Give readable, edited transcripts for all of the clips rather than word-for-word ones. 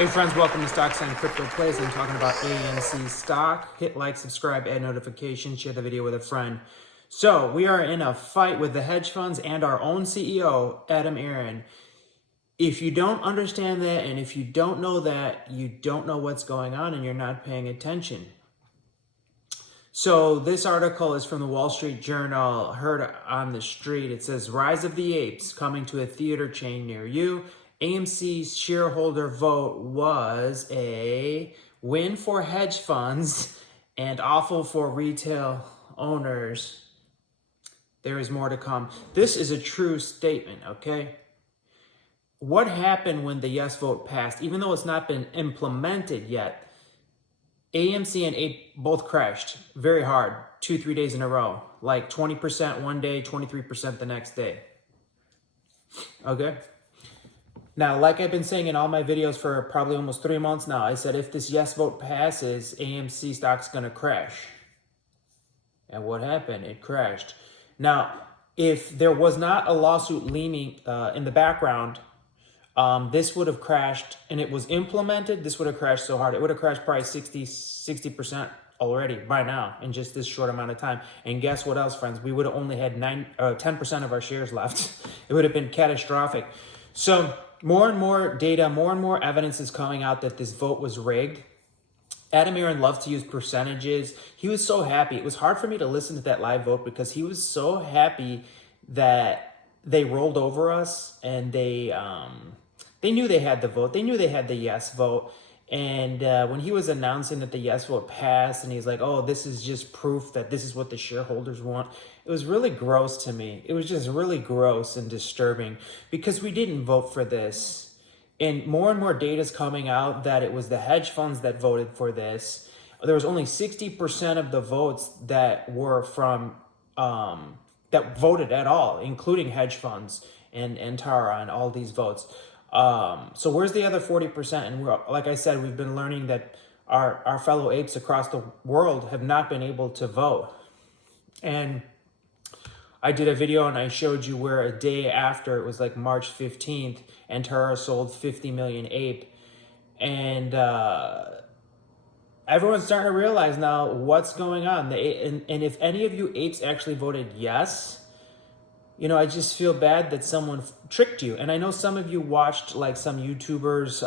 Hey friends, welcome to Stocks and Crypto Plays. I'm talking about AMC stock. Hit like, subscribe, add notifications, share the video with a friend. So we are in a fight with the hedge funds and our own CEO, ARON. If you don't understand that and if you don't know that, you don't know what's going on and you're not paying attention. So this article is from the Wall Street Journal, heard on the street. It says, Rise of the Apes coming to a theater chain near you. AMC's shareholder vote was a win for hedge funds and awful for retail owners. There is more to come. This is a true statement, okay? What happened when the yes vote passed? Even though it's not been implemented yet, AMC and Ape both crashed very hard 2-3 days in a row. Like 20% one day, 23% the next day. Okay? Now, like I've been saying in all my videos for probably almost 3 months now, I said if this yes vote passes, AMC stock's going to crash. And what happened? It crashed. Now, if there was not a lawsuit leaning in the background, this would have crashed, and it was implemented, this would have crashed so hard. It would have crashed probably 60% already by now in just this short amount of time. And guess what else, friends? We would have only had 10% of our shares left. It would have been catastrophic. So more and more data, more and more evidence is coming out that this vote was rigged. ARON loves to use percentages. He was so happy. It was hard for me to listen to that live vote because he was so happy that they rolled over us and they knew they had the vote. They knew they had the yes vote. And when he was announcing that the yes vote passed and he's like, oh, this is just proof that this is what the shareholders want. It was really gross to me. It was just really gross and disturbing because we didn't vote for this. And more data is coming out that it was the hedge funds that voted for this. There was only 60% of the votes that were from, that voted at all, including hedge funds and Tara and all these votes. So where's the other 40%? And we're, like I said, we've been learning that our fellow apes across the world have not been able to vote. And I did a video and I showed you where a day after, it was like March 15th, Antara sold 50 million ape. And everyone's starting to realize now what's going on. And if any of you apes actually voted yes, you know, I just feel bad that someone tricked you. And I know some of you watched like some YouTubers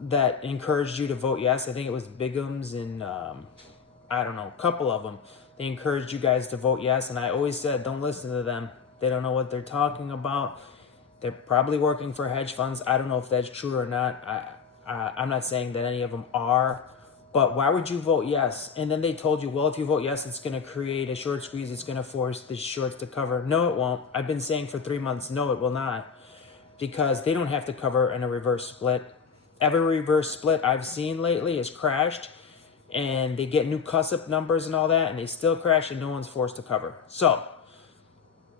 that encouraged you to vote yes. I think it was Bigums and I don't know, a couple of them. They encouraged you guys to vote yes. And I always said, don't listen to them. They don't know what they're talking about. They're probably working for hedge funds. I don't know if that's true or not. I'm not saying that any of them are. But why would you vote yes? And then they told you, well, if you vote yes, it's going to create a short squeeze. It's going to force the shorts to cover. No, it won't. I've been saying for 3 months, no, it will not. Because they don't have to cover in a reverse split. Every reverse split I've seen lately has crashed. And they get new cuss-up numbers and all that. And they still crash and no one's forced to cover. So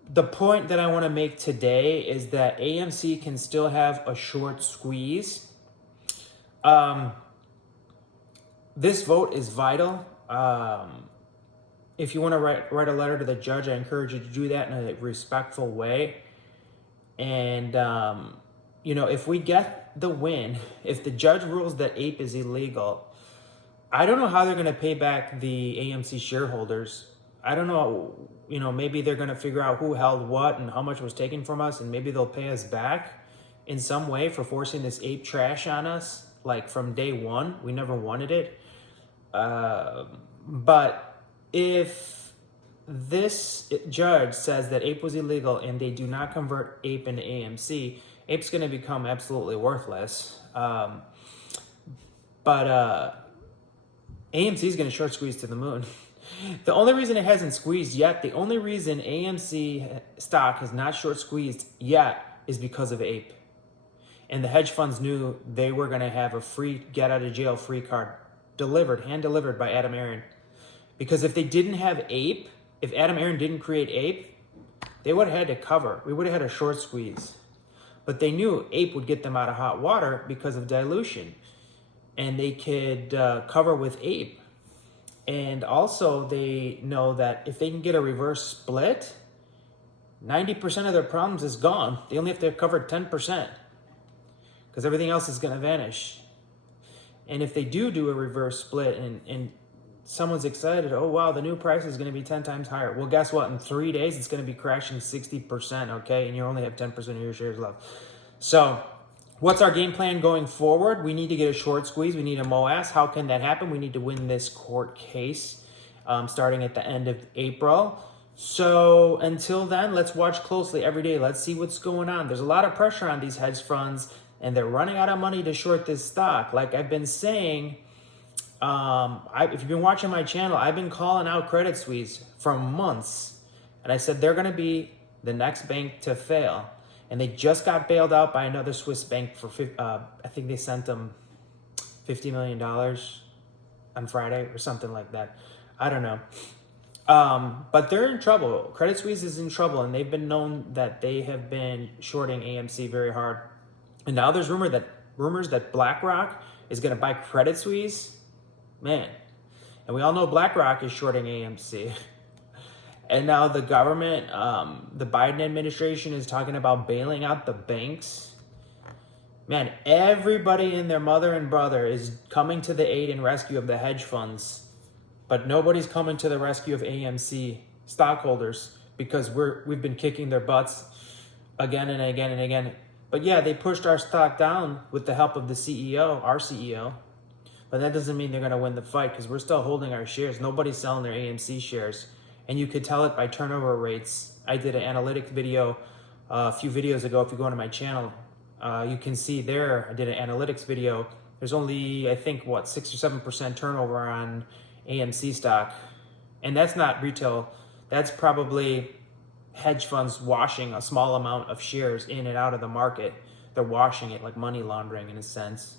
the point that I want to make today is that AMC can still have a short squeeze. This vote is vital. If you want to write a letter to the judge, I encourage you to do that in a respectful way. And, you know, if we get the win, if the judge rules that ape is illegal, I don't know how they're going to pay back the AMC shareholders. I don't know, you know, maybe they're going to figure out who held what and how much was taken from us, and maybe they'll pay us back in some way for forcing this ape trash on us, like from day one. We never wanted it. But if this judge says that ape was illegal and they do not convert ape into AMC, ape's going to become absolutely worthless. AMC is going to short squeeze to the moon. The only reason it hasn't squeezed yet, the only reason AMC stock has not short squeezed yet is because of ape. And the hedge funds knew they were going to have a free get out of jail free card delivered, hand delivered by ARON. Because if they didn't have ape, if ARON didn't create ape, they would have had to cover. We would have had a short squeeze. But they knew ape would get them out of hot water because of dilution. And they could cover with ape. And also they know that if they can get a reverse split, 90% of their problems is gone. They only have to cover 10%. because everything else is going to vanish. And if they do a reverse split and someone's excited, oh, wow, the new price is going to be 10 times higher. Well, guess what? In 3 days, it's going to be crashing 60%, okay? And you only have 10% of your shares left. So what's our game plan going forward? We need to get a short squeeze. We need a MOAS. How can that happen? We need to win this court case starting at the end of April. So until then, let's watch closely every day. Let's see what's going on. There's a lot of pressure on these hedge funds, and they're running out of money to short this stock. Like I've been saying, if you've been watching my channel, I've been calling out Credit Suisse for months. And I said they're going to be the next bank to fail. And they just got bailed out by another Swiss bank for, I think they sent them $50 million on Friday or something like that. I don't know. But they're in trouble. Credit Suisse is in trouble, and they've been known that they have been shorting AMC very hard. And now there's rumors that BlackRock is going to buy Credit Suisse. Man, and we all know BlackRock is shorting AMC. And now the government, the Biden administration is talking about bailing out the banks. Man, everybody and their mother and brother is coming to the aid and rescue of the hedge funds. But nobody's coming to the rescue of AMC stockholders because we've been kicking their butts again and again and again. But yeah, they pushed our stock down with the help of the CEO, our CEO. But that doesn't mean they're going to win the fight because we're still holding our shares. Nobody's selling their AMC shares. And you could tell it by turnover rates. I did an analytic video a few videos ago. If you go onto my channel, you can see there, I did an analytics video. There's only, I think, 6 or 7% turnover on AMC stock. And that's not retail. That's probably hedge funds washing a small amount of shares in and out of the market. They're washing it like money laundering in a sense.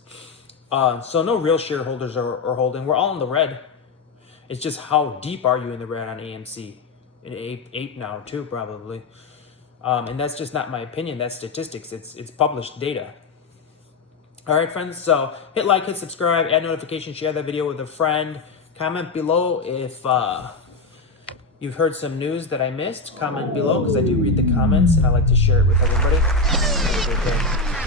So no real shareholders are holding. We're all in the red. It's just how deep are you in the red on AMC? In Ape now too, probably. And that's just not my opinion. That's statistics. It's published data. All right, friends. So hit like, hit subscribe, add notifications, share that video with a friend. Comment below if you've heard some news that I missed. Comment below because I do read the comments and I like to share it with everybody. Have a great day.